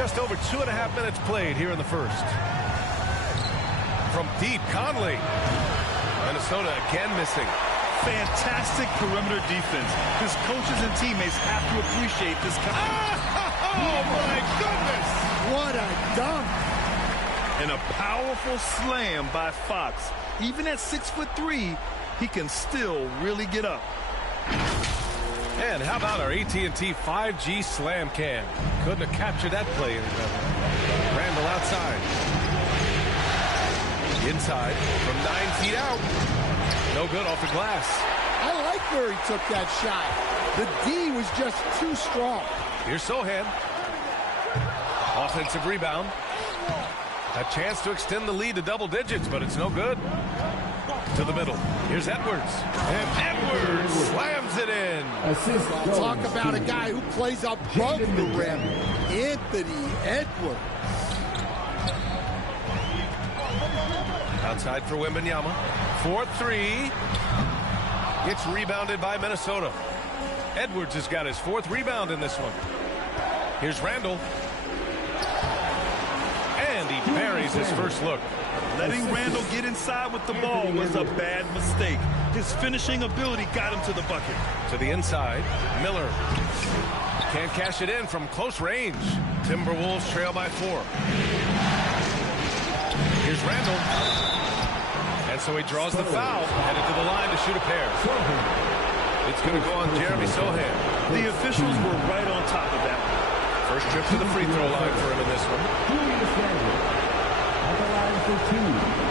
Just over 2.5 minutes played here in the first. From deep, Conley. Minnesota again missing. Fantastic perimeter defense. His coaches and teammates have to appreciate this kind. Oh, my goodness! What a dunk! And a powerful slam by Fox. Even at 6'3", he can still really get up. And how about our AT&T 5G slam cam? Couldn't have captured that play any better. Randall outside. Inside from 9 feet out. No good off the glass. I like where he took that shot. The D was just too strong. Here's Sohan. Offensive rebound. A chance to extend the lead to double digits, but it's no good. To the middle. Here's Edwards. And Edwards slams it in. Talk about a guy who plays above the rim. Anthony Edwards. Outside for Wembanyama. 4-3. It's rebounded by Minnesota. Edwards has got his 4th rebound in this one. Here's Randall. And he buries his first look. Letting Randall get inside with the ball was a bad mistake. His finishing ability got him to the bucket. To the inside, Miller. Can't cash it in from close range. Timberwolves trail by 4. Here's Randall. And so he draws the foul, headed to the line to shoot a pair. It's going to go on Jeremy Sohan. The officials were right on top of that one. First trip to the free throw line for him in this one. At the line for 2.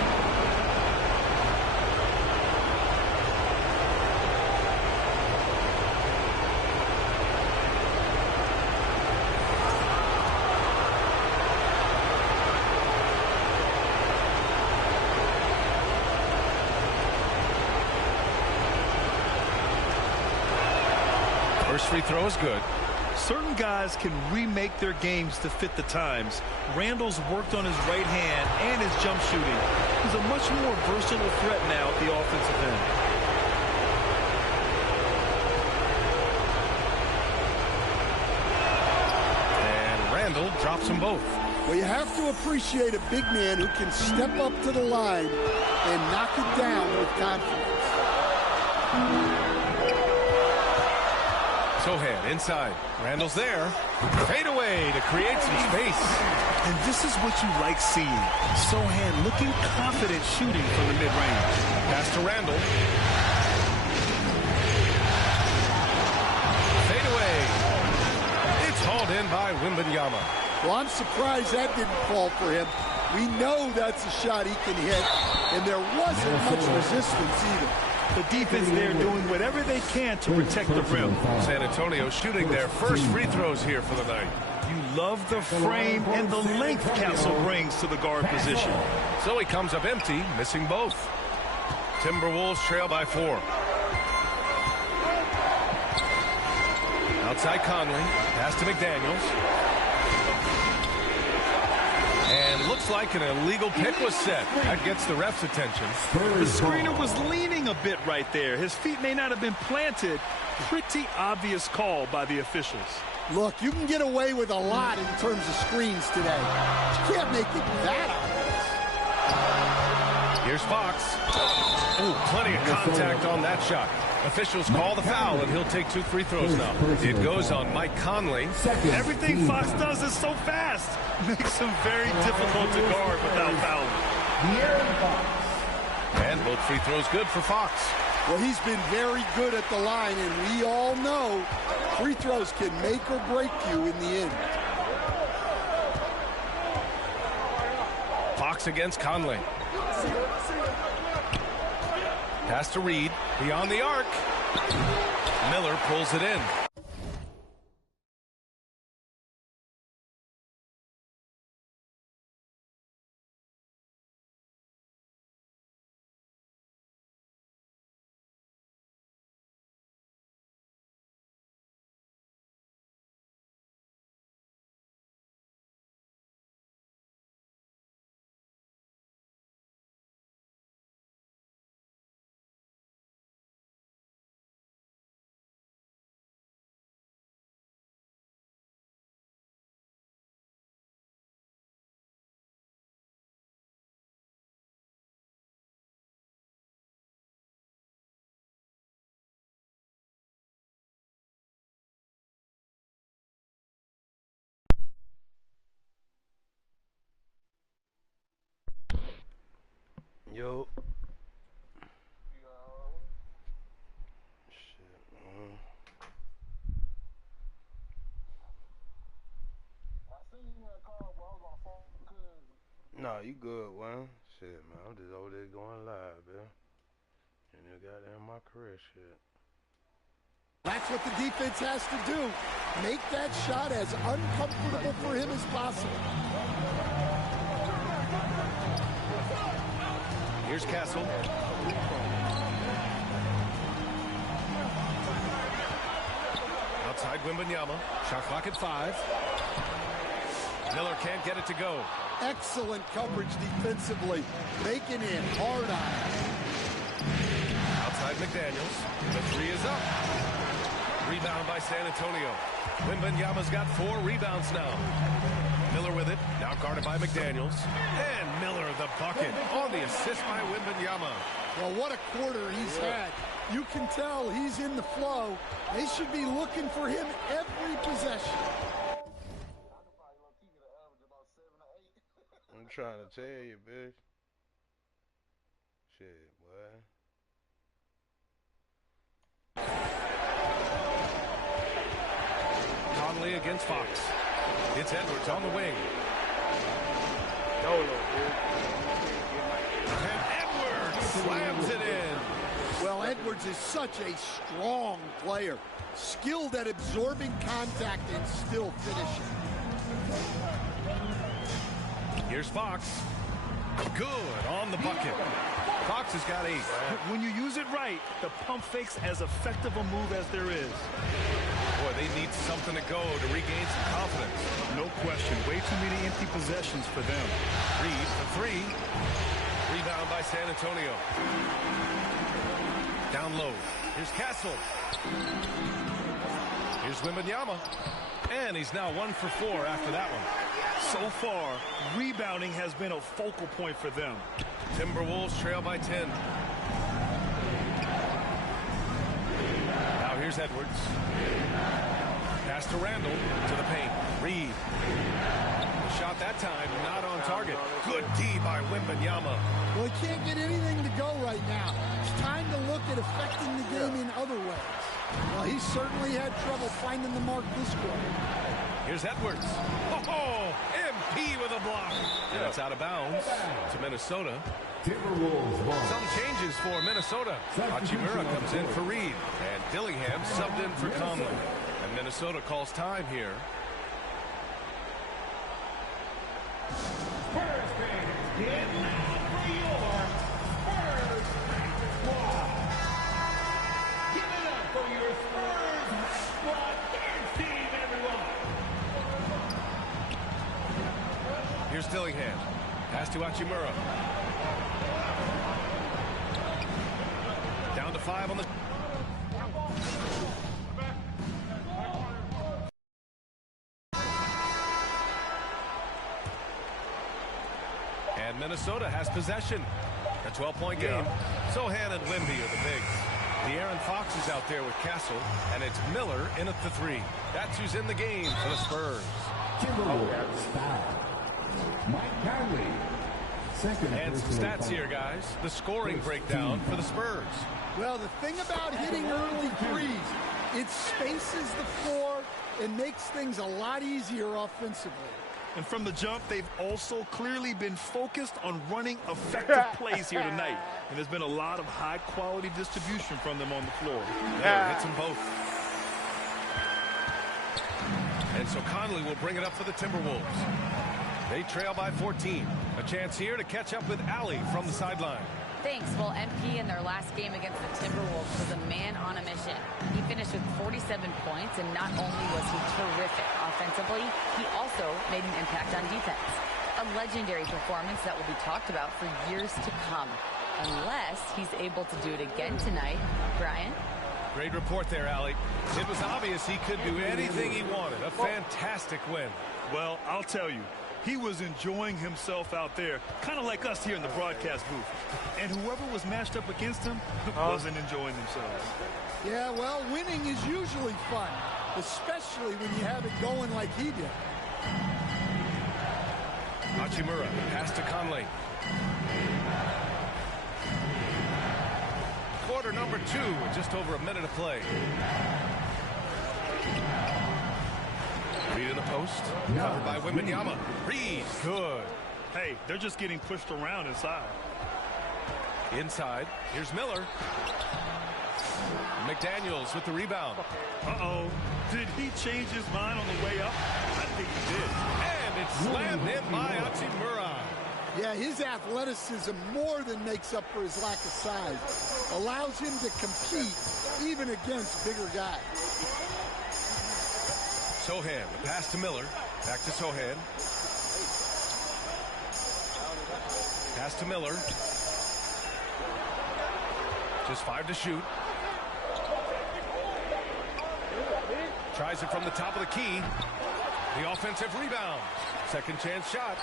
First free throw is good. Certain guys can remake their games to fit the times. Randall's worked on his right hand and his jump shooting. He's a much more versatile threat now at the offensive end. And Randall drops them both. Well, you have to appreciate a big man who can step up to the line and knock it down with confidence. Sohan inside. Randall's there. Fade away to create some space. And this is what you like seeing. Sohan looking confident shooting from the mid-range. Pass to Randall. Fade away. It's hauled in by Wembanyama. Well, I'm surprised that didn't fall for him. We know that's a shot he can hit, and there wasn't much resistance either. The defense there doing whatever they can to protect the rim. San Antonio shooting their first free throws here for the night. You love the frame and the length Castle brings to the guard position. So he comes up empty, missing both. Timberwolves trail by 4. Outside Conley. Pass to McDaniels. And looks like an illegal pick was set. That gets the ref's attention. The screener was leaning a bit right there. His feet may not have been planted. Pretty obvious call by the officials. Look, you can get away with a lot in terms of screens today. You can't make it that obvious. Here's Fox. Oh, plenty of contact on that shot. Officials call the foul, and he'll take 2 free throws now. It goes on Mike Conley. Everything Fox does is so fast. Makes him very difficult to guard without fouling. And both free throws good for Fox. Well, he's been very good at the line, and we all know free throws can make or break you in the end. Fox against Conley. Pass to Reed. Beyond the arc. Miller pulls it in. Yo. Shit, man. Nah, you good, man. Shit, man. I'm just over there going live, man. And you got in my career shit. That's what the defense has to do. Make that shot as uncomfortable for him as possible. Here's Castle. Outside Wembanyama. Shot clock at 5. Miller can't get it to go. Excellent coverage defensively. Making it hard on him. Outside McDaniels. The 3 is up. Rebound by San Antonio. Wembanyama's got 4 rebounds now. Miller with it. Now guarded by McDaniels. And Miller the bucket on the assist by Wembanyama. Well, what a quarter he's had. You can tell he's in the flow. They should be looking for him every possession. I'm trying to tell you, bitch. Shit, boy. Conley against Fox. It's Edwards on the wing. Dolo, dude. And Edwards slams it in. Well, Edwards is such a strong player. Skilled at absorbing contact and still finishing. Here's Fox. Good on the bucket. Fox has got 8. When you use it right, the pump fake's as effective a move as there is. Boy, they need something to go to regain some confidence. No question. Way too many empty possessions for them. Reed for 3. Rebound by San Antonio. Down low. Here's Castle. Here's Wembanyama. And he's now 1 for 4 after that one. So far, rebounding has been a focal point for them. Timberwolves trail by 10. Now here's Edwards. Pass to Randall to the paint. Reed. The shot that time not on target. Good D by Wembanyama. Well, he can't get anything to go right now. It's time to look at affecting the game in other ways. Well, he certainly had trouble finding the mark this quarter. Here's Edwards. Oh, MP with a block. And it's out of bounds to Minnesota. Timberwolves ball. Some changes for Minnesota. Hachimura comes in for Reed. And Dillingham subbed in for Conley. And Minnesota calls time here. Spurs fans, get loud for your Spurs squad. Give it up for your Spurs squad dance team, everyone. Here's Dillingham. Pass to Hachimura. Down to 5 on the... And Minnesota has possession. A 12-point game. Sohan and Wemby are the bigs. De'Aaron Fox is out there with Castle, and it's Miller in at the 3. That's who's in the game for the Spurs. Timberwolves foul. Mike Conley. Second And some stats here, guys. The scoring breakdown for the Spurs. Well, the thing about hitting early threes, it spaces the floor and makes things a lot easier offensively. And from the jump, they've also clearly been focused on running effective plays here tonight. And there's been a lot of high-quality distribution from them on the floor. Miller hits them both. And so Conley will bring it up for the Timberwolves. They trail by 14. A chance here to catch up with Allie from the sideline. Thanks. Well, MP in their last game against the Timberwolves was a man on a mission. He finished with 47 points, and not only was he terrific offensively, he also made an impact on defense. A legendary performance that will be talked about for years to come, unless he's able to do it again tonight. Brian? Great report there, Allie. It was obvious he could do anything he wanted. A fantastic win. Well, I'll tell you, he was enjoying himself out there, kind of like us here in the broadcast booth. And whoever was matched up against him wasn't enjoying themselves. Yeah, well, winning is usually fun, especially when you have it going like he did. Hachimura, pass to Conley. quarter number 2 with just over a minute to play. Reed in the post. Covered by Wembanyama. Reed. Good. Hey, they're just getting pushed around inside. Inside. Here's Miller. McDaniels with the rebound. Uh-oh. Did he change his mind on the way up? I think he did. And it's slammed in by Hachimura. Yeah, his athleticism more than makes up for his lack of size. Allows him to compete even against bigger guys. Sohan, the pass to Miller. Back to Sohan. Pass to Miller. Just 5 to shoot. Tries it from the top of the key. The offensive rebound. Second chance shot.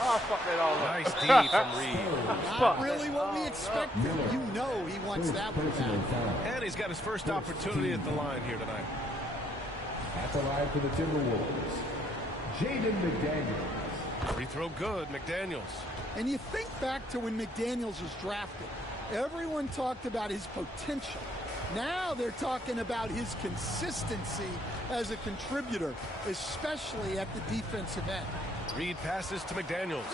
Oh, fuck that all up. Nice D from Reed. Not really what we expected. You know he wants that one back. And he's got his first opportunity at the line here tonight. At the line for the Timberwolves, Jaden McDaniels. Free throw good, McDaniels. And you think back to when McDaniels was drafted. Everyone talked about his potential. Now they're talking about his consistency as a contributor, especially at the defensive end. Reed passes to McDaniels.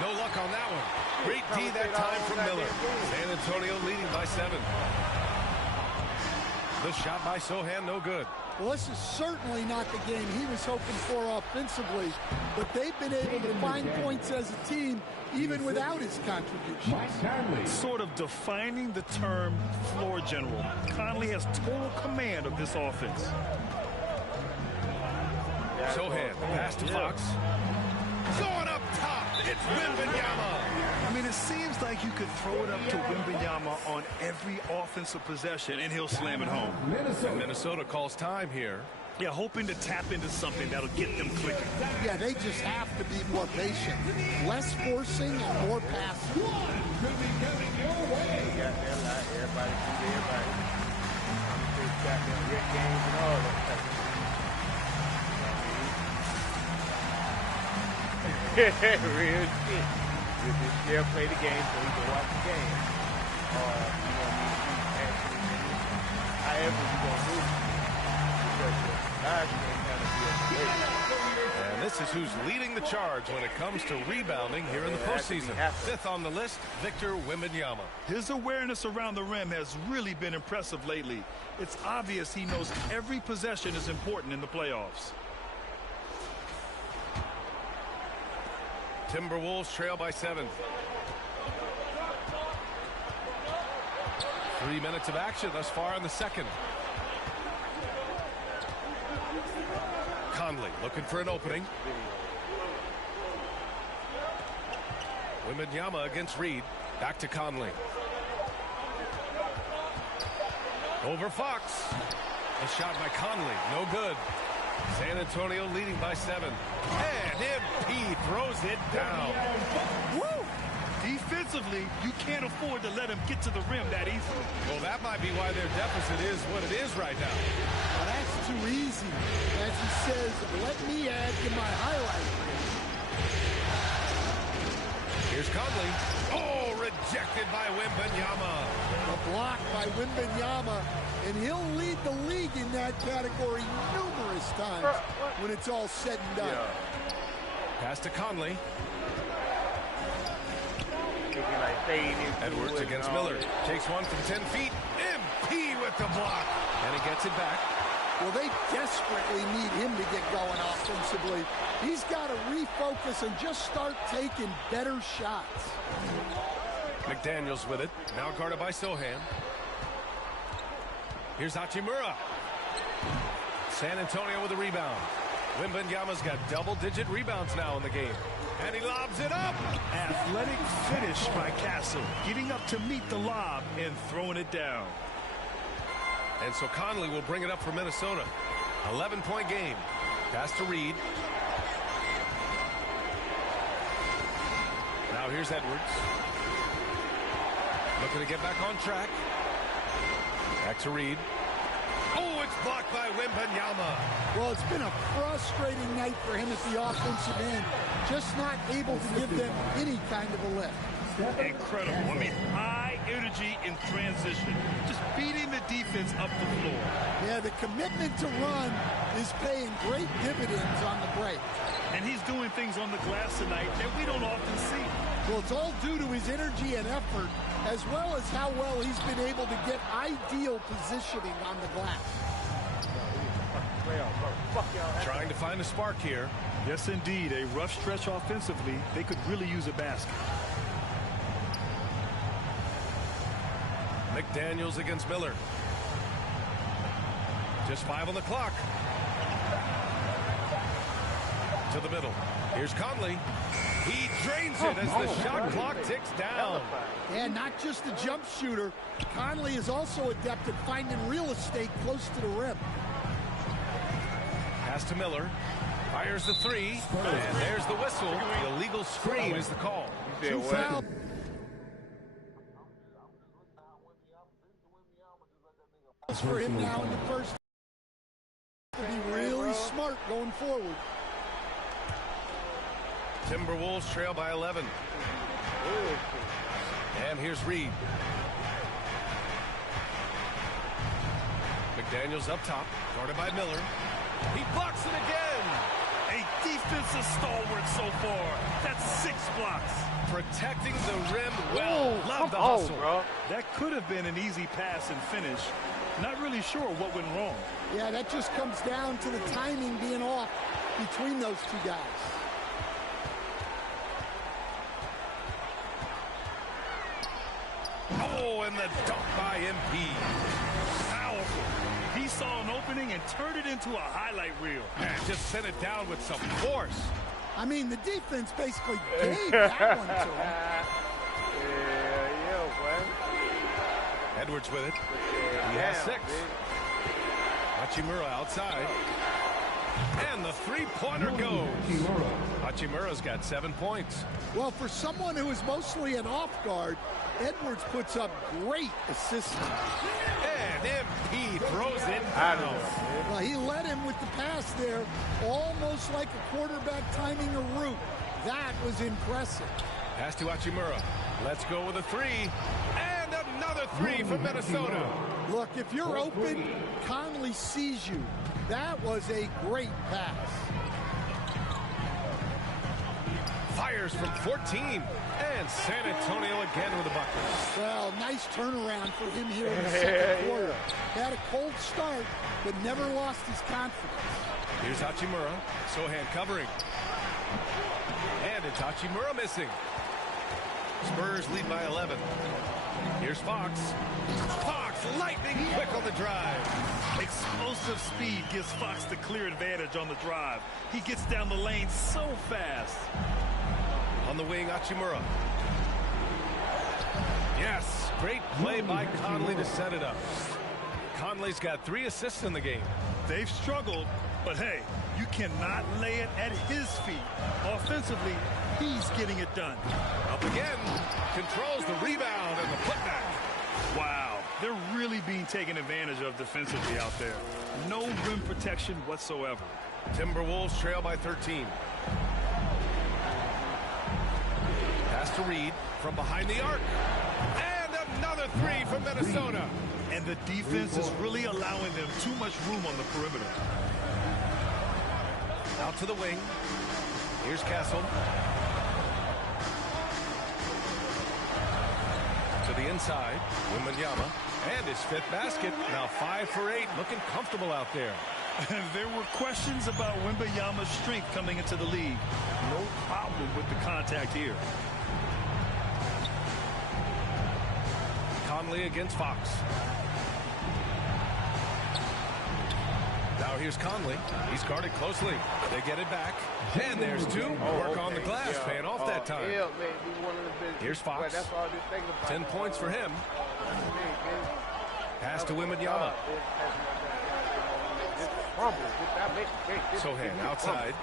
No luck on that one. Great D that time from Miller. San Antonio leading by 7. The shot by Sohan, no good. Well, this is certainly not the game he was hoping for offensively, but they've been able to find points as a team even without his contributions. Sort of defining the term floor general. Conley has total command of this offense. Sohan, pass to Fox. Going up top, it's Wembanyama. I mean, it seems like you could throw it up to Wembanyama on every offensive possession, and he'll slam it home. And Minnesota calls time here. Yeah, hoping to tap into something that'll get them clicking. Yeah, they just have to be more patient. Less forcing and more passing. Real shit. You just still play the game so you can watch the game. Or, you know what I mean, however you're going to do it. Because the live game kind of be a And this is who's leading the charge when it comes to rebounding here in the postseason. 5th on the list, Victor Wembanyama. His awareness around the rim has really been impressive lately. It's obvious he knows every possession is important in the playoffs. Timberwolves trail by 7. 3 minutes of action thus far in the second. Conley looking for an opening. Wembanyama against Reed. Back to Conley. Over Fox. A shot by Conley. No good. San Antonio leading by 7. And MP throws it down. Woo! Defensively, you can't afford to let him get to the rim that easily. Well, that might be why their deficit is what it is right now. Well, that's too easy. As he says, let me add to my highlight reel. Here's Conley. Oh, rejected by Wembanyama. A block by Wembanyama, and he'll lead the league in that category numerous times when it's all said and done. Pass to Conley. like Edwards against Miller. Takes one from 10 feet. MP with the block. And he gets it back. Well, they desperately need him to get going offensively. He's got to refocus and just start taking better shots. McDaniels with it. Now guarded by Sohan. Here's Hachimura. San Antonio with a rebound. Wembanyama's got double-digit rebounds now in the game. And he lobs it up. Athletic finish by Castle. Getting up to meet the lob and throwing it down. And so Conley will bring it up for Minnesota. 11-point game. Pass to Reed. Now here's Edwards. Looking to get back on track. Back to Reed. Oh, it's blocked by Wembanyama. Well, it's been a frustrating night for him at the offensive end, just not able to give them any kind of a lift. Incredible. I mean, high energy in transition. Just beating the defense up the floor. Yeah, the commitment to run is paying great dividends on the break. And he's doing things on the glass tonight that we don't often see. Well, it's all due to his energy and effort, as well as how well he's been able to get ideal positioning on the glass. Trying to find a spark here. Yes, indeed. A rough stretch offensively. They could really use a basket. McDaniels against Miller. Just 5 on the clock. To the middle. Here's Conley. He drains it as the shot clock ticks down. And not just a jump shooter, Conley is also adept at finding real estate close to the rim. Pass to Miller. Fires the three. And there's the whistle. The illegal screen is the call. Two foul. For him now in the first. To be really smart going forward. Timberwolves trail by 11. And here's Reed. McDaniels up top, guarded by Miller. He blocks it again. A defensive stalwart so far. That's 6 blocks. Protecting the rim well. Love the hustle. Bro. That could have been an easy pass and finish. Not really sure what went wrong. Yeah, that just comes down to the timing being off between those two guys. Oh, and the dunk by MP. Powerful. He saw an opening and turned it into a highlight reel. And just sent it down with some force. I mean, the defense basically gave that one to him. Yeah, boy. Edwards with it. He has 6. Hachimura outside. And the three-pointer goes. Hachimura's got 7 points. Well, for someone who is mostly an off guard, Edwards puts up great assists. And MP throws it down. Well, he led him with the pass there, almost like a quarterback timing a route. That was impressive. Pass to Hachimura. Let's go with a 3. And another 3 from Minnesota. Look, if you're open, Conley sees you. That was a great pass. Fires from 14. And San Antonio again with a bucket. Well, nice turnaround for him here in the second quarter. Had a cold start, but never lost his confidence. Here's Hachimura. Sohan covering. And it's Hachimura missing. Spurs lead by 11. Here's Fox. Fox lightning quick on the drive. Explosive speed gives Fox the clear advantage on the drive. He gets down the lane so fast. On the wing, Hachimura. Yes, great play by Conley to set it up. Conley's got 3 assists in the game. They've struggled, but hey, you cannot lay it at his feet. Offensively, he's getting it done. Up again, controls the rebound and the putback. Wow, they're really being taken advantage of defensively out there. No rim protection whatsoever. Timberwolves trail by 13. Pass to Reed from behind the arc. And another 3 from Minnesota. And the defense is really allowing them too much room on the perimeter. Out to the wing. Here's Castle. To the inside. Wembanyama. And his 5th basket. Now 5 for 8. Looking comfortable out there. There were questions about Wembanyama's strength coming into the league. No problem with the contact here. Conley against Fox. Now here's Conley. He's guarded closely. They get it back. And there's 2. Work on the glass. Paying off that time. Here's Fox. 10 points for him. Pass to Wembanyama. Sohan outside.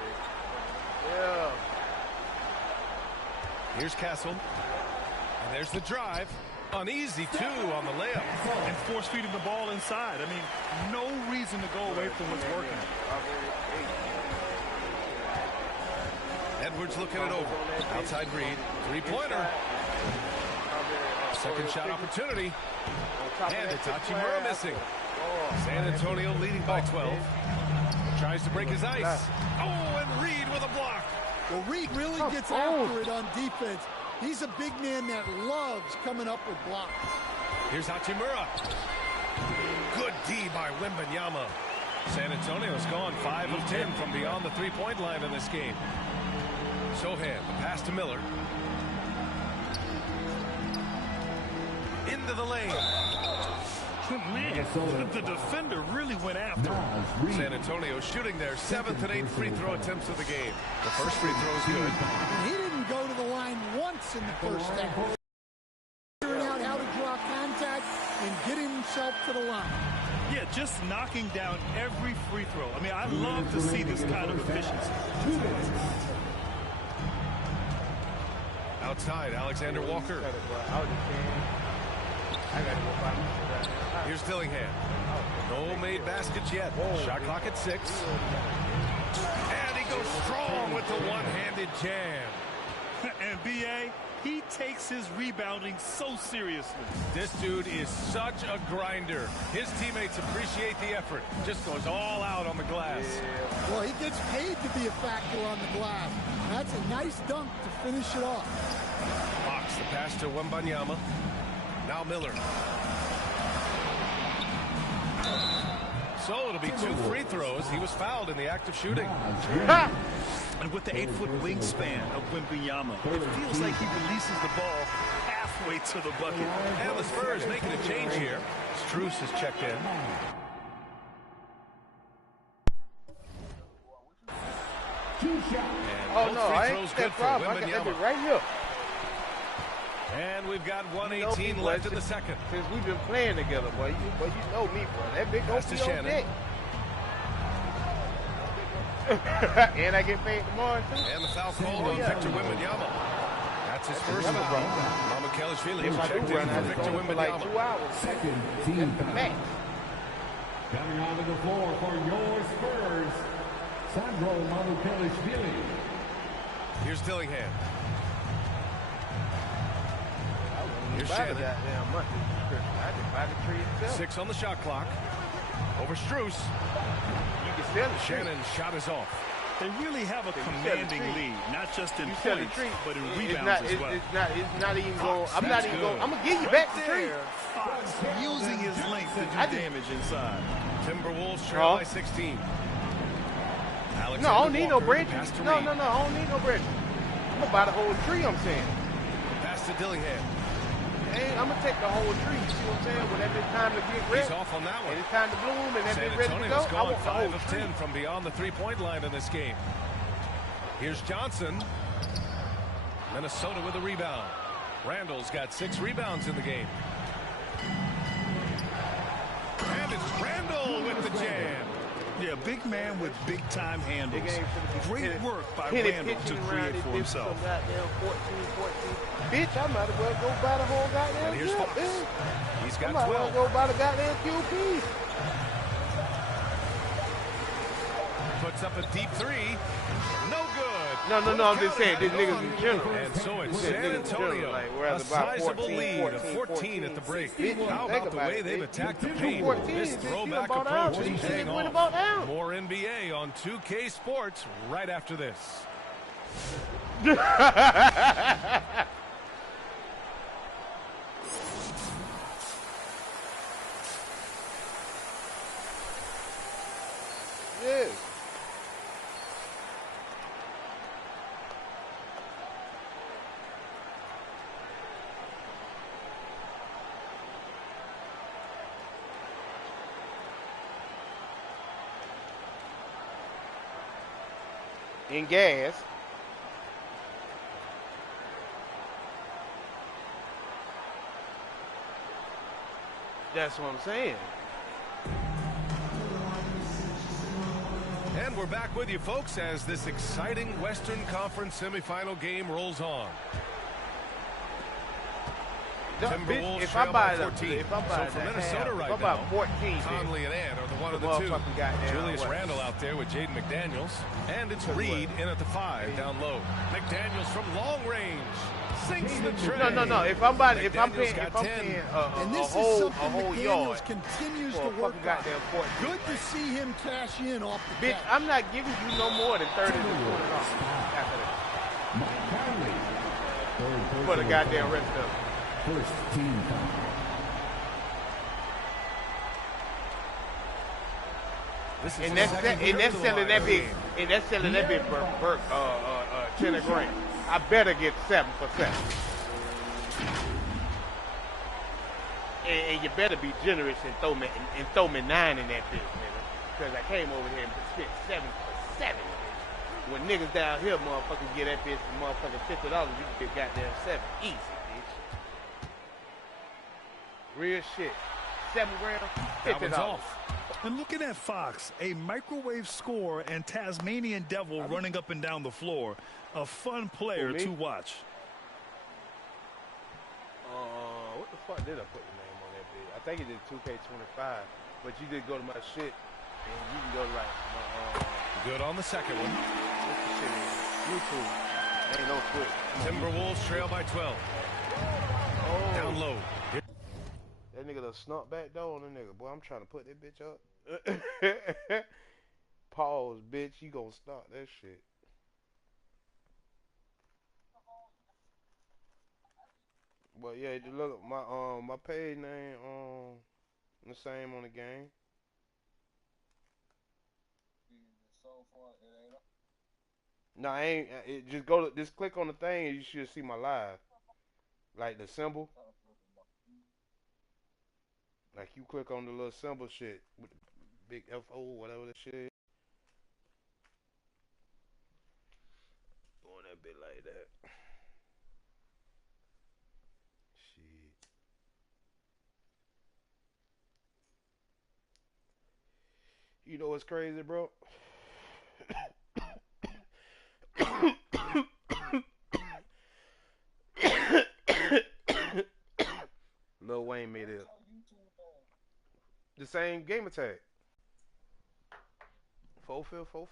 Here's Castle. And there's the drive. Uneasy, too, on the layup. And force-feeding the ball inside. I mean, no reason to go away from what's working. Edwards looking it over. Outside Reed. Three-pointer. Second shot opportunity. And it's Hachimura missing. San Antonio leading by 12. Tries to break his ice. Oh, and Reed with a block. Well, Reed really gets after it on defense. He's a big man that loves coming up with blocks. Here's Hachimura. Good D by Wembanyama. San Antonio's gone 5 of 10 from beyond the three-point line in this game. Sohan, the pass to Miller. Into the lane. Man, the defender really went after him. San Antonio shooting their 7th and 8th free throw attempts of the game. The first free throw is good. And he didn't go to the line once in the first half. Figuring out how to draw contact and getting himself to the line. Yeah, just knocking down every free throw. I mean, I love to see this kind of efficiency. Outside, Alexander Walker. Here's Dillingham. No made baskets yet. Shot clock at 6. And he goes strong with the one-handed jam. And B.A., he takes his rebounding so seriously. This dude is such a grinder. His teammates appreciate the effort. Just goes all out on the glass. Yeah. Well, he gets paid to be a factor on the glass. That's a nice dunk to finish it off. Fox, the pass to Wembanyama. Now Miller. So it'll be 2 free throws. He was fouled in the act of shooting. And with the 8-foot wingspan of Wembanyama, it feels like he releases the ball halfway to the bucket. And the Spurs making a change here. Strus has checked in. Oh, no, I ain't that problem. I got it right here. And we've got 1:18 left in the second. Since we've been playing together, boy, you know me, boy. That big goes to Shannon. And I get paid tomorrow, too. And the foul called on Victor Wembanyama. That's his first foul. Mamukelashvili has checked in for Victor Wembanyama. Like 2 hours. Second team foul. Coming onto the floor for your Spurs, Sandro Mamukelashvili. Here's Dillingham. Here's I Shannon. just buy the tree itself. 6 on the shot clock. Over Strus. You can sell the Shannon's shot is off. They really have a commanding lead, not just in points, but in rebounds as well. It's not even going. I'm not even going. I'm gonna give you back the tree. Fox using his length to do damage inside. Timberwolves trail by 16. Alexander No, I don't need no Walker, branches. pass to No, Reed. I don't need no branches. I'm gonna buy the whole tree. I'm saying. Pass to Dillingham. Hey, I'm gonna take the whole tree. You see what I'm saying? Whenever it's time to get ready, He's off on that one. and it's time to bloom, and San it's ready to Antonio's go. I gone want the 5 whole of tree. 10 from beyond the three-point line in this game. Here's Johnson. Minnesota with a rebound. Randall's got 6 rebounds in the game. And it's Randall with the jam. Yeah, big man with big-time handles. Big game for the Great work by Penny Randall to pitching create around for it, himself. some goddamn 14. Bitch, I might as well go buy the whole goddamn And here's trip, Fox. man. He's I got might as well 12. go buy the goddamn QP. Puts up a deep 3. No good. No, I'm just saying, these niggas in general. And so it's These San niggas in general, Antonio, like, we're at a about sizable 14, lead of 14 at the break. How about the way they've attacked the paint? 14, This bitch, you throwback about out. approach You is said paying it went off. about out. More NBA on 2K Sports right after this. Yeah. In gas. That's what I'm saying. And we're back with you, folks, as this exciting Western Conference semifinal game rolls on. Timberwolves if trail I by buy 14. if I buy So for that Minnesota half, right if I buy now, 14, Conley and Ant are the one of the two. motherfucking goddamn Julius what? Randle out there with Jaden McDaniels. And it's Tell you Reed what. in at the 5 down low. McDaniels from long range. Sinks the tray. No. If I'm paying And a this is whole something yard McDaniels continues for to a work fucking on. goddamn 14. Good to see him cash in off the Bitch, catch. I'm not giving you no more than 30 to 40 dollars after that. Mike Conley. For the goddamn rest of it. First team foul. This is And the that's second and that's of the selling line that of the big game. and that's selling that big Burke 10 grand. I better get 7 for 7. And you better be generous and throw me 9 in that bitch, nigga. Because I came over here and spent 7 for 7. Bitch. When niggas down here, motherfuckers get that bitch for motherfucking $50, you can get goddamn 7 easy, bitch. Real shit. 7 grand, That one's $50. off. And looking at Fox, a microwave scorer and Tasmanian Devil running up and down the floor. A fun player to watch. What the fuck did I put the name on that bitch? I think it did 2K25, but you did go to my shit, and you can go to like my, Good on the second one. what's the shit is? YouTube. Ain't no foot. Timberwolves trail by 12. Oh, Down low. that nigga done snuck back door on the nigga. Boy, I'm trying to put that bitch up. Pause, bitch. You gonna start that shit. But yeah, look, my page name the same on the game. No, I ain't. Just click on the thing and you should see my live, like the symbol. Like you click on the little symbol shit with the big FO, whatever the shit is. Doing that bit like that. Shit. You know what's crazy, bro? Lil Wayne made it. The same gamer tag. 4-5, 4-5.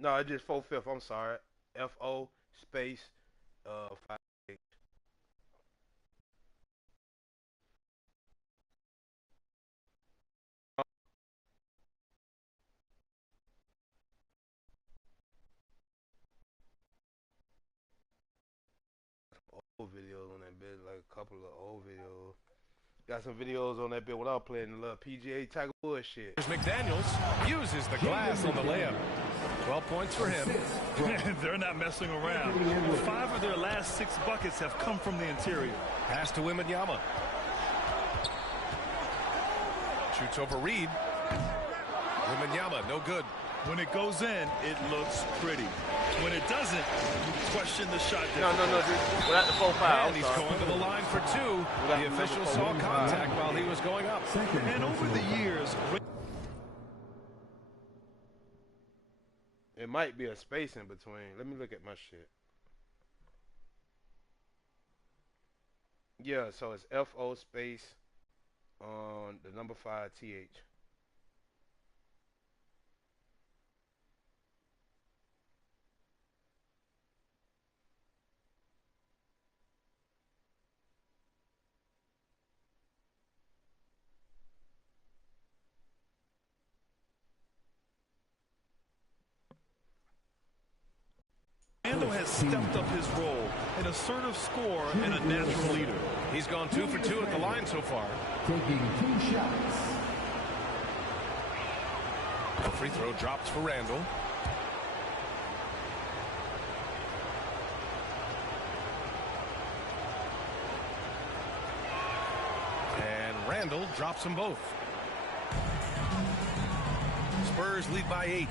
No, it's just 4-5. I'm sorry. FO space 5. Old videos on that bit, like a couple of old videos. Got some videos on that bit when I was playing the little PGA Tiger Woods shit. Here's McDaniels. Uses the glass on the layup. 12 points for him. They're not messing around. 5 of their last 6 buckets have come from the interior. Pass to Wembanyama. Shoots over Reed. Wembanyama, no good. When it goes in, it looks pretty. When it doesn't, you question the shot. No, dude. Without the 4-5. And he's going to the line for 2. The official saw contact while he was going up. And over the years, It might be a space in between. Let me look at my shit. Yeah, so it's FO space on the number 5 TH. Randle has stepped up his role, an assertive scorer and a natural leader. He's gone 2 for 2 at the line so far. Taking 2 shots. The free throw drops for Randle. And Randle drops them both. Spurs lead by 8.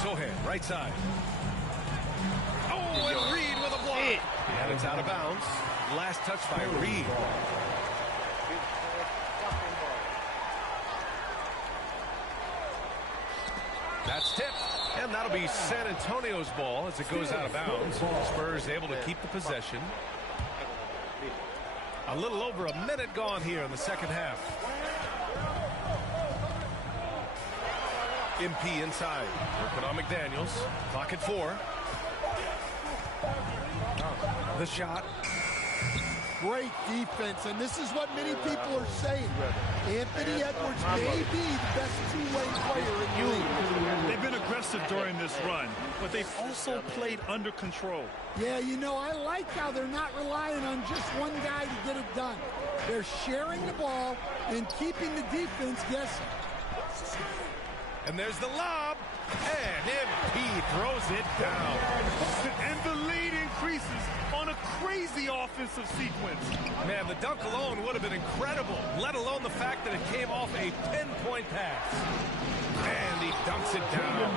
Sohan, right side. Oh, and Reed with a block. And it's out of bounds. Last touch by Reed. That's tipped. And that'll be San Antonio's ball as it goes out of bounds. Spurs able to keep the possession. A little over a minute gone here in the second half. MP inside. Working on McDaniels. Clock at 4. The shot. Great defense, and this is what many people are saying. Anthony Edwards may be the best two-way player in the league. They've been aggressive during this run, but they've also played under control. Yeah, you know, I like how they're not relying on just one guy to get it done. They're sharing the ball and keeping the defense guessing. And there's the lob. And MP throws it down. And the lead increases on a crazy offensive sequence. Man, the dunk alone would have been incredible, let alone the fact that it came off a pinpoint pass. And he dunks it down.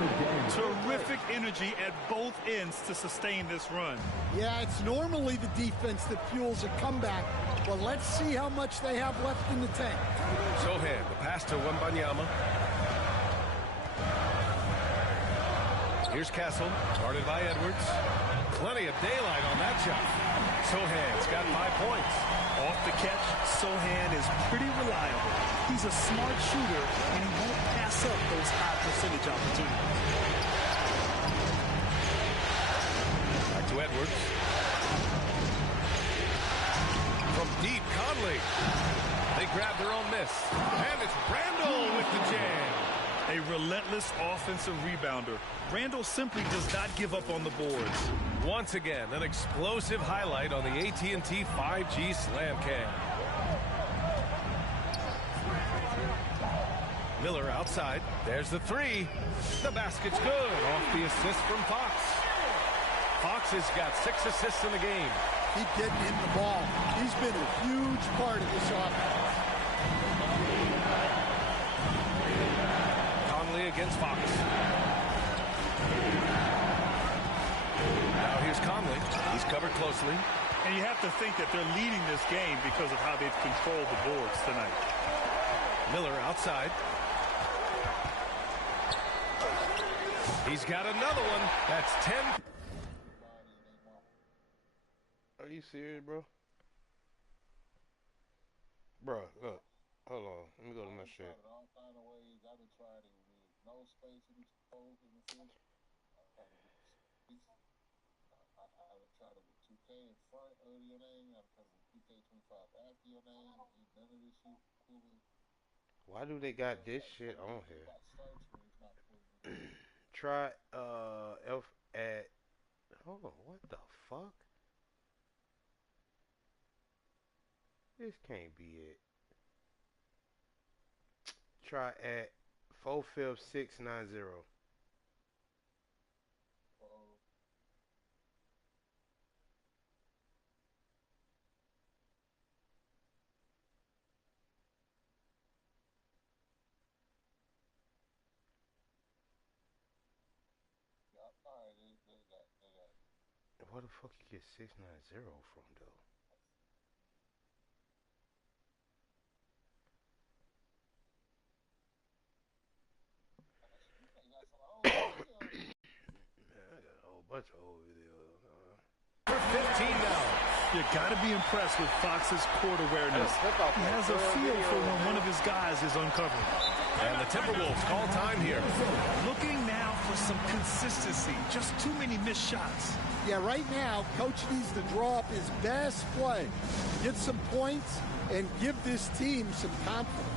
Terrific energy at both ends to sustain this run. Yeah, it's normally the defense that fuels a comeback, but let's see how much they have left in the tank. Sohan, the pass to Wembanyama. Here's Castle, guarded by Edwards. Plenty of daylight on that shot. Sohan's got 5 points. Off the catch, Sohan is pretty reliable. He's a smart shooter, and he won't pass up those high percentage opportunities. Back to Edwards. From deep, Conley. They grab their own miss. And it's Randall with the jam. A relentless offensive rebounder. Randall simply does not give up on the boards. Once again, an explosive highlight on the AT&T 5G Slam Cam. Miller outside. There's the 3. The basket's good. Off the assist from Fox. Fox has got 6 assists in the game. Keep getting him the ball. He's been a huge part of this offense. Against Fox. Now here's Conley. He's covered closely. And you have to think that they're leading this game because of how they've controlled the boards tonight. Miller outside. He's got another one. That's 10. Are you serious, bro? Bro, look. Hold on. Let me go to my shit. No space in the pose in the field. I would try to put 2K in front of your name. I would try to put 2K25 after your name. None of this shit cool. Why do they got this shit on here? Try F at. Hold on. What the fuck? This can't be it. Try at 45690. Where the fuck you get 690 from though? Bunch of old videos. For 15 now. You got to be impressed with Fox's court awareness. He has a feel for when one of his guys is uncovered. And the Timberwolves call time here. Looking now for some consistency. Just too many missed shots. Yeah, right now, Coach needs to draw up his best play, get some points, and give this team some confidence.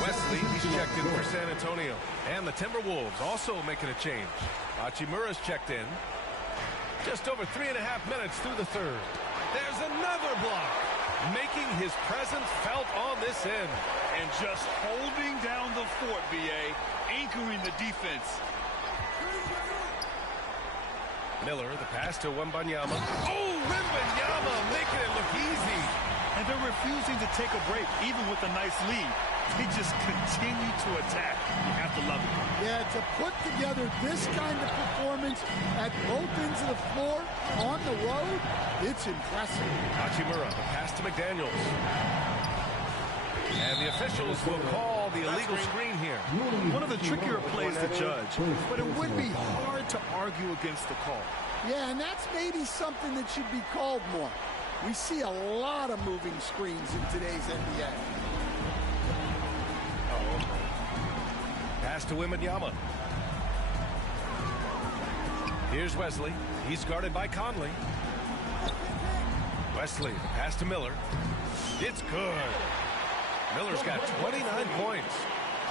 Wesley, he's checked in for San Antonio. And the Timberwolves also making a change. Hachimura's checked in. Just over 3.5 minutes through the third. There's another block, making his presence felt on this end. And just holding down the fort, B.A., anchoring the defense. Miller, the pass to Wembanyama. Oh, Wembanyama making it look easy. And they're refusing to take a break, even with a nice lead. They just continue to attack. You have to love it. Yeah, to put together this kind of performance at both ends of the floor on the road, it's impressive. Hachimura, the pass to McDaniels. And the officials will call the illegal screen here. One of the trickier plays to judge, but it would be hard to argue against the call. Yeah, and that's maybe something that should be called more. We see a lot of moving screens in today's NBA. Pass to Wembanyama. Here's Wesley. He's guarded by Conley. Wesley, pass to Miller. It's good. Miller's got 29 points.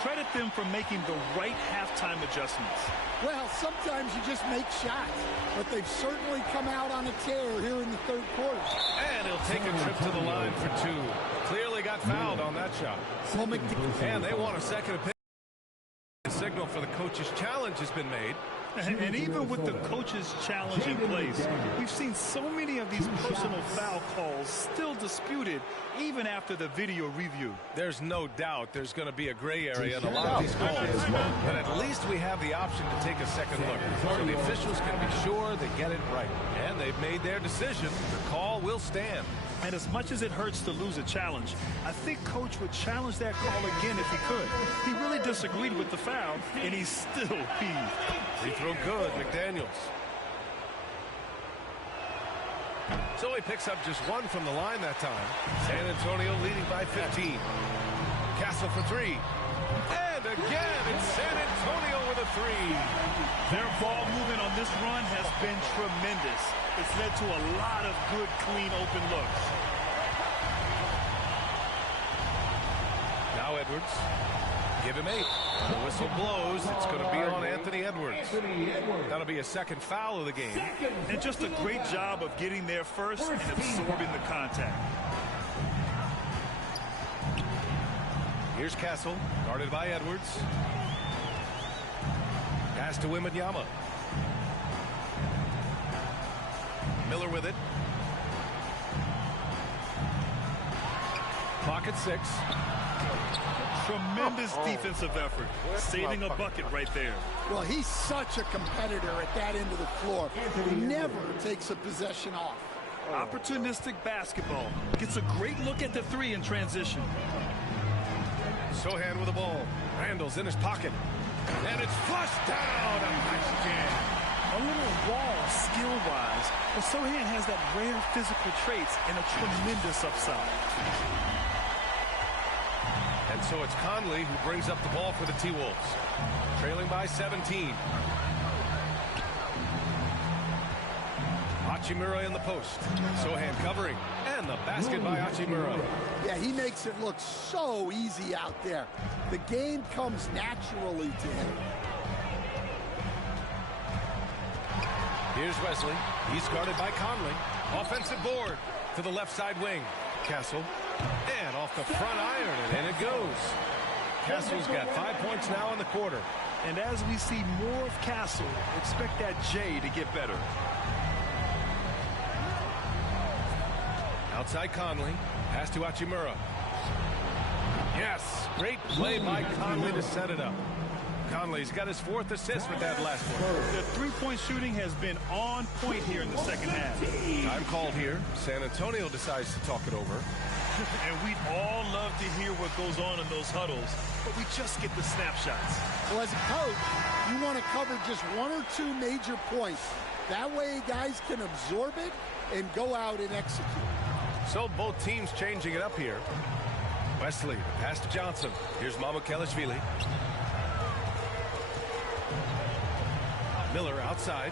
Credit them for making the right halftime adjustments. Well, sometimes you just make shots, but they've certainly come out on a tear here in the third quarter. And he'll take a trip to the line for two. Clearly got fouled on that shot. And they want a second opinion. The signal for the coach's challenge has been made. And even with the coach's challenge in place, we've seen so many of these personal foul calls still disputed even after the video review. There's no doubt there's going to be a gray area in a lot of these calls. But at least we have the option to take a second look. So the officials can be sure they get it right. And they've made their decision. The call will stand. And as much as it hurts to lose a challenge, I think Coach would challenge that call again if he could. He really disagreed with the foul, and he's still peeved. Free throw good, McDaniels. So he picks up just one from the line that time. San Antonio leading by 15. Castle for three. And again, it's San Antonio with a three. Their ball movement on this run has been tremendous. It's led to a lot of good, clean, open looks. Now Edwards. Give him 8. And the whistle blows. It's going to be on Anthony Edwards. That'll be a second foul of the game. And just a great job of getting there first and absorbing the contact. Here's Castle, guarded by Edwards. Pass to Wembanyama. Miller with it. Clock at 6. Tremendous defensive effort, saving a bucket right there. Well, he's such a competitor at that end of the floor. He never takes a possession off. Opportunistic basketball. Gets a great look at the three in transition. Sohan with the ball. Randall's in his pocket. And it's flushed down. A nice jam. A little raw skill-wise, but Sohan has that rare physical traits and a tremendous upside. And so it's Conley who brings up the ball for the T-Wolves. Trailing by 17. Hachimura in the post. Sohan covering. And the basket by Hachimura. Yeah, he makes it look so easy out there. The game comes naturally to him. Here's Wesley. He's guarded by Conley. Offensive board to the left side wing. Castle. And off the front iron, and in it goes. Castle's got 5 points now in the quarter. And as we see more of Castle, expect that J to get better. Outside Conley. Pass to Hachimura. Yes, great play by Conley to set it up. Conley's got his 4th assist with that last one. The three-point shooting has been on point here in the second half. Time called here. San Antonio decides to talk it over. And we'd all love to hear what goes on in those huddles, but we just get the snapshots. Well, as a coach, you want to cover just 1 or 2 major points. That way guys can absorb it and go out and execute. So both teams changing it up here. Wesley, the pass to Johnson. Here's Mamukelashvili. Miller outside.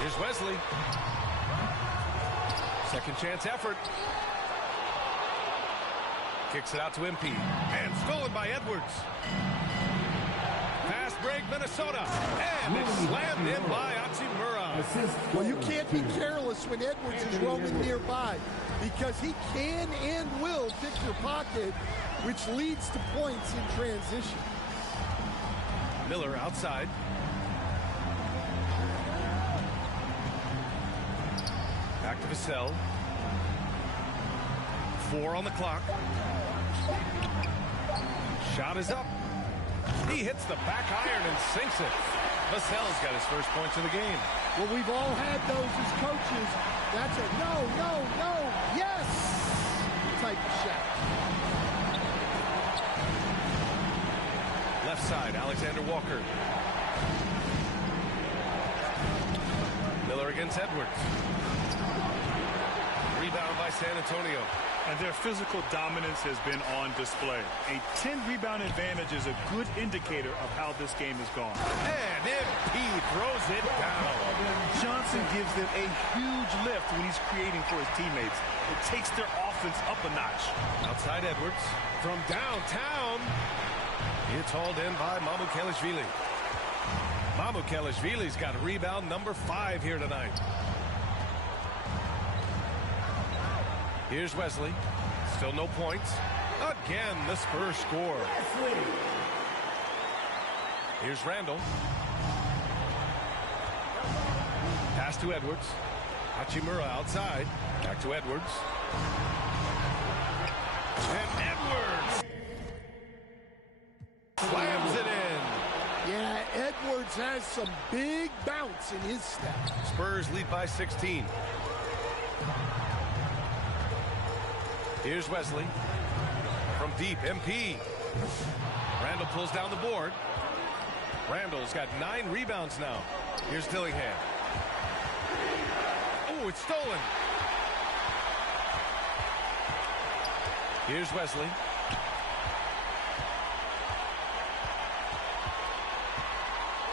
Here's Wesley. Second chance effort. Kicks it out to MP. And stolen by Edwards. Fast break, Minnesota. And it's slammed in by Hachimura. Well, you can't be careless when Edwards is roaming nearby because he can and will pick your pocket, which leads to points in transition. Miller outside. Back to Vassell. 4 on the clock. Shot is up. He hits the back iron and sinks it. Vassell's got his first points of the game. Well, we've all had those as coaches. That's a no, no, no, yes! type of shot. Left side, Alexander Walker. Miller against Edwards. Rebound by San Antonio. And their physical dominance has been on display. A 10-rebound advantage is a good indicator of how this game has gone. And MP throws it down. Johnson gives them a huge lift when he's creating for his teammates. It takes their offense up a notch. Outside Edwards. From downtown. It's hauled in by Mamukelashvili. Mamukelashvili's got rebound number 5 here tonight. Here's Wesley. Still no points. Again, the Spurs score. Here's Randall. Pass to Edwards. Hachimura outside. Back to Edwards. And Edwards slams it in. Yeah, Edwards has some big bounce in his step. Spurs lead by 16. Here's Wesley. From deep, MP. Randall pulls down the board. Randall's got 9 rebounds now. Here's Dillingham. Oh, it's stolen. Here's Wesley.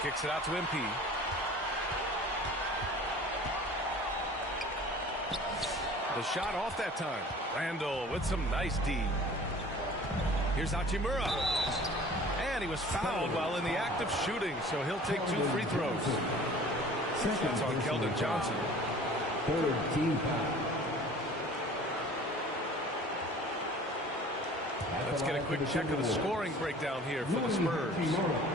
Kicks it out to MP. The shot off that time. Randall with some nice D. Here's Hachimura. And he was fouled while in the act of shooting, so he'll take 2 free throws. That's on Keldon Johnson. Third team foul. Let's get a quick check of the scoring breakdown here for the Spurs.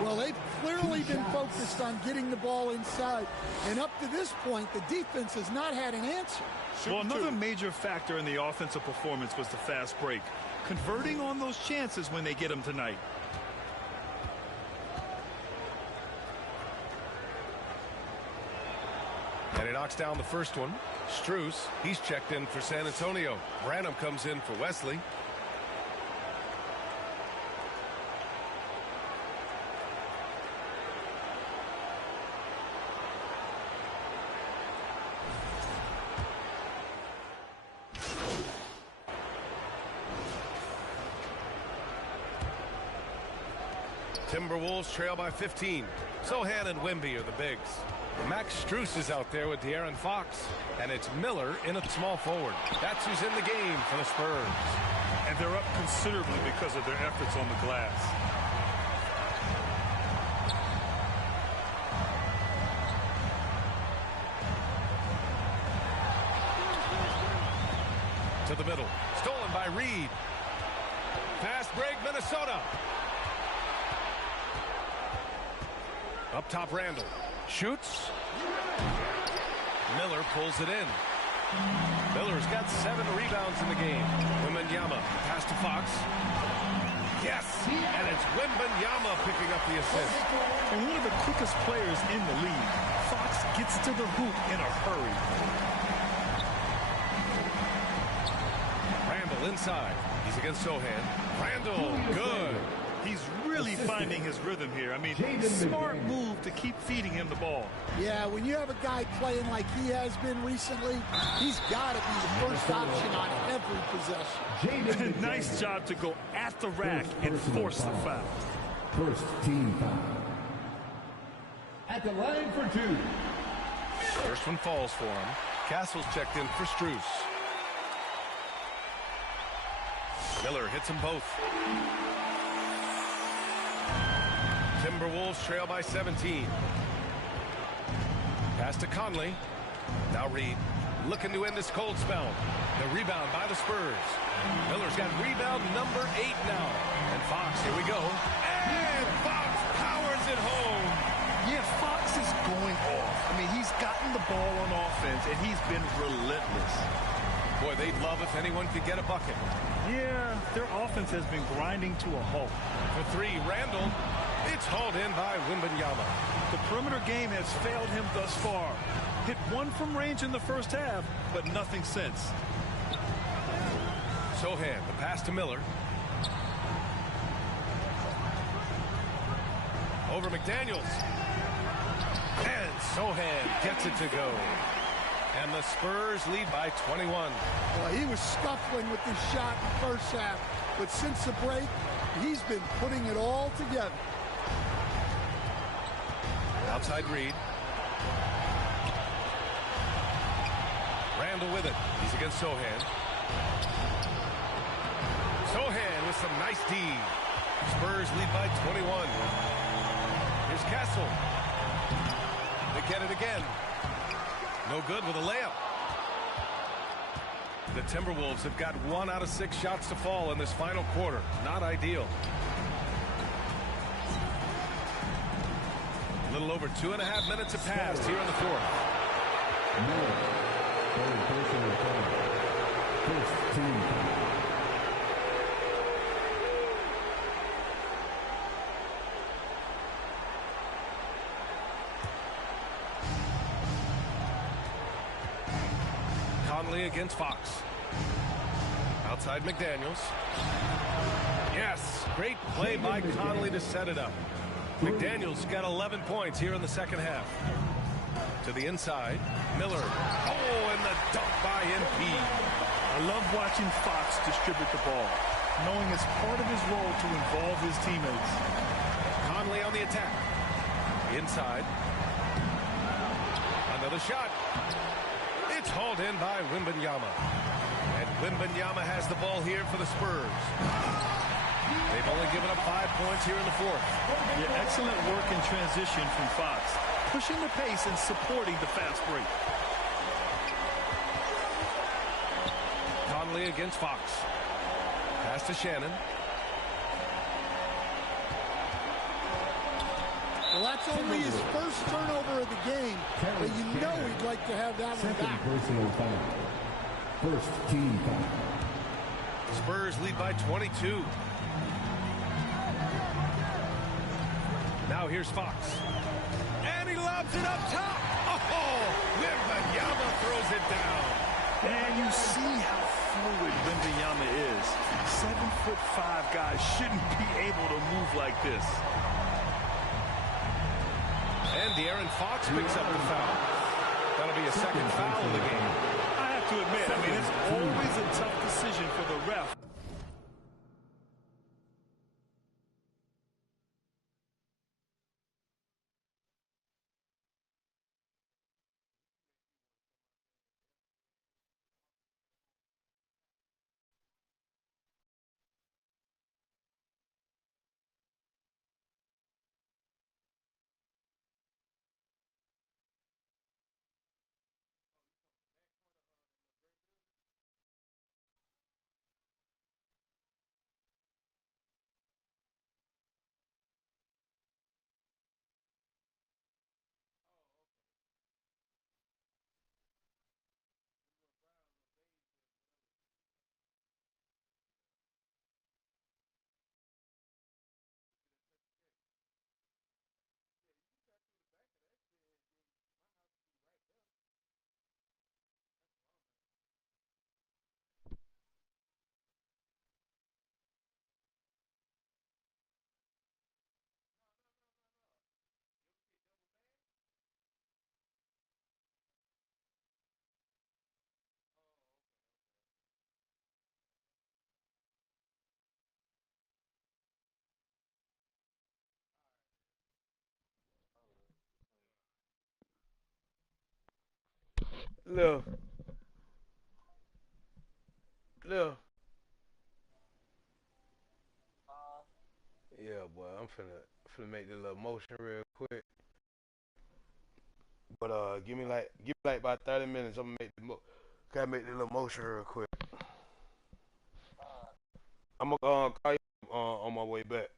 Well, they've clearly been focused on getting the ball inside. And up to this point, the defense has not had an answer. Well, another major factor in the offensive performance was the fast break. Converting on those chances when they get them tonight. And he knocks down the first one. Strus, he's checked in for San Antonio. Branham comes in for Wesley. Timberwolves trail by 15. Sohan and Wemby are the bigs. Max Strus is out there with De'Aaron Fox. And it's Miller in a small forward. That's who's in the game for the Spurs. And they're up considerably because of their efforts on the glass. To the middle. Stolen by Reed. Fast break, Minnesota. Up top, Randall. Shoots. Miller pulls it in. Miller's got 7 rebounds in the game. Wembanyama pass to Fox. Yes! And it's Wembanyama picking up the assist. And one of the quickest players in the league. Fox gets to the hoop in a hurry. Randall inside. He's against Sohan. Randall, good. He's really finding his rhythm here. I mean, smart move to keep feeding him the ball. Yeah, when you have a guy playing like he has been recently, he's got to be the first option on every possession. Nice job to go at the rack and force the foul. First team foul. At the line for 2. First one falls for him. Castle's checked in for Strus. Miller hits them both. Timberwolves trail by 17. Pass to Conley. Now Reed looking to end this cold spell. The rebound by the Spurs. Miller's got rebound number 8 now. And Fox, here we go. And Fox powers it home. Yeah, Fox is going off. I mean, he's gotten the ball on offense, and he's been relentless. Boy, they'd love if anyone could get a bucket. Yeah, their offense has been grinding to a halt. For 3, Randall. It's hauled in by Wembanyama. The perimeter game has failed him thus far. Hit 1 from range in the first half, but nothing since. Sohan, the pass to Miller. Over McDaniels. And Sohan gets it to go. And the Spurs lead by 21. Well, he was scuffling with this shot in the first half, but since the break, he's been putting it all together. Outside Reed. Randall with it. He's against Sohan. Sohan with some nice D. Spurs lead by 21. Here's Castle. They get it again. No good with a layup. The Timberwolves have got 1 out of 6 shots to fall in this final quarter. Not ideal. A little over 2.5 minutes have passed here in the fourth. First team foul. Conley against Fox. Outside McDaniels. Yes, great play by Conley to set it up. McDaniels got 11 points here in the second half. To the inside, Miller. Oh, and the dunk by MP. I love watching Fox distribute the ball, knowing it's part of his role to involve his teammates. Conley on the attack. Inside. Another shot. It's hauled in by Wembanyama. And Wembanyama has the ball here for the Spurs. They've only given up 5 points here in the fourth. Yeah, excellent work in transition from Fox, pushing the pace and supporting the fast break. Conley against Fox. Pass to Shannon. Well, that's only his first turnover of the game, but you know he'd like to have that one Second back. personal foul. First team foul. Spurs lead by 22. Now here's Fox. And he lobs it up top. Oh, Wembanyama throws it down. And you see how fluid Wembanyama is. 7'5" guys shouldn't be able to move like this. And De'Aaron Fox picks up the foul. That'll be a second foul of the game. I have to admit, it's always a tough decision for the ref. Look. Yeah, boy, I'm finna make this little motion real quick. But give me like about 30 minutes. I'm gonna gotta make this little motion real quick. I'm gonna call you on my way back.